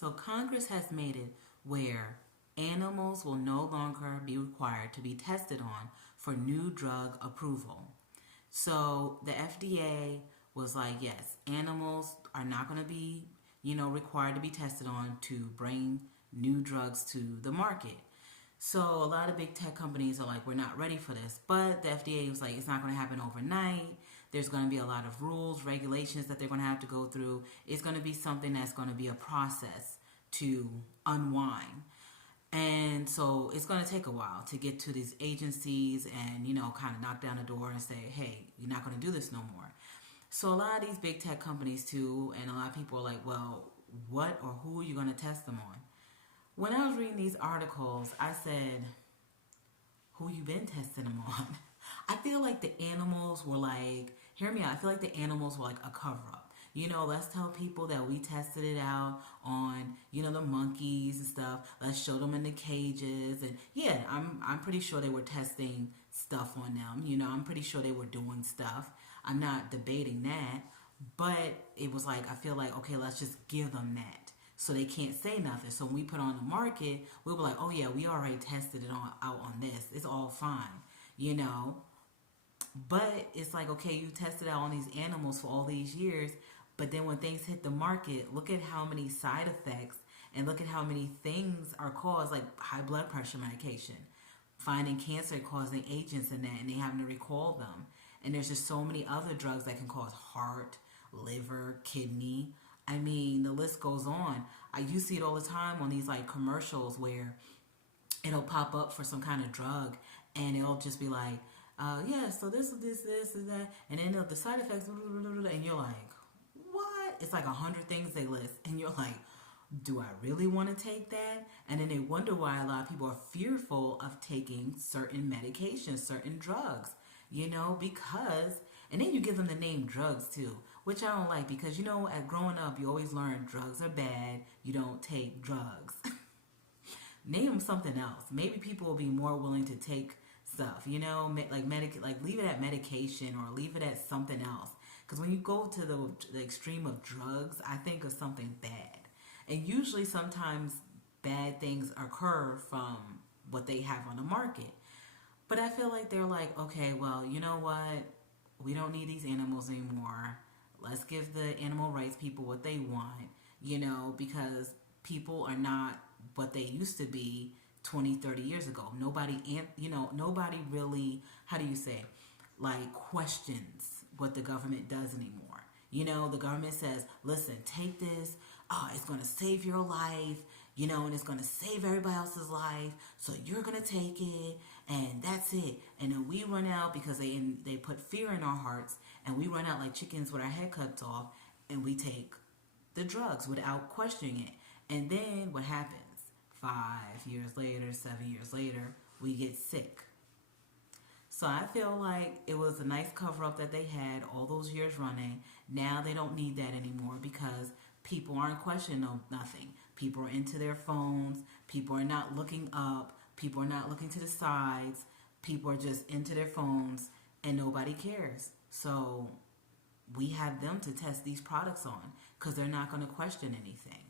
So Congress has made it where animals will no longer be required to be tested on for new drug approval. So the FDA was like, yes, animals are not going to be, required to be tested on to bring new drugs to the market. So a lot of big tech companies are like, we're not ready for this. But the FDA was like, it's not going to happen overnight. There's going to be a lot of rules, regulations that they're going to have to go through. It's going to be something that's going to be a process to unwind. And so it's going to take a while to get to these agencies and, kind of knock down the door and say, hey, you're not going to do this no more. So a lot of these big tech companies too, and a lot of people are like, well, what or who are you going to test them on? When I was reading these articles, I said, who you been testing them on? I feel like the animals were like, hear me out, I feel like the animals were like a cover up. Let's tell people that we tested it out on, the monkeys and stuff. Let's show them in the cages. And yeah, I'm pretty sure they were testing stuff on them. I'm pretty sure they were doing stuff. I'm not debating that. But it was like, I feel like, okay, let's just give them that. So they can't say nothing. So when we put on the market, we'll be like, oh yeah, we already tested it out on this. It's all fine, But it's like, okay, you tested out on these animals for all these years, but then when things hit the market, look at how many side effects and look at how many things are caused, like high blood pressure medication, finding cancer causing agents in that, and they having to recall them. And there's just so many other drugs that can cause heart, liver, kidney. I mean, the list goes on. You see it all the time on these like commercials where it'll pop up for some kind of drug, and it'll just be like, yeah, so this, and that, and then the side effects, and you're like, what? It's like 100 things they list, and you're like, do I really want to take that? And then they wonder why a lot of people are fearful of taking certain medications, certain drugs, because, and then you give them the name drugs too, which I don't like because, at growing up, you always learn drugs are bad, you don't take drugs. Name them something else. Maybe people will be more willing to take stuff, like leave it at medication or leave it at something else. Because when you go to the extreme of drugs, I think of something bad. And usually sometimes bad things occur from what they have on the market. But I feel like they're like, okay, well, you know what? We don't need these animals anymore. Let's give the animal rights people what they want, because people are not what they used to be 20, 30 years ago. Nobody really, how do you say, like questions what the government does anymore. The government says, listen, take this. Oh, it's going to save your life, and it's going to save everybody else's life. So you're going to take it, and that's it. And then we run out because they put fear in our hearts, and we run out like chickens with our head cut off, and we take the drugs without questioning it. And then what happens? 5 years later, 7 years later, we get sick. So I feel like it was a nice cover up that they had all those years running. Now they don't need that anymore because people aren't questioning nothing. People are into their phones. People are not looking up. People are not looking to the sides. People are just into their phones and nobody cares. So we have them to test these products on because they're not going to question anything.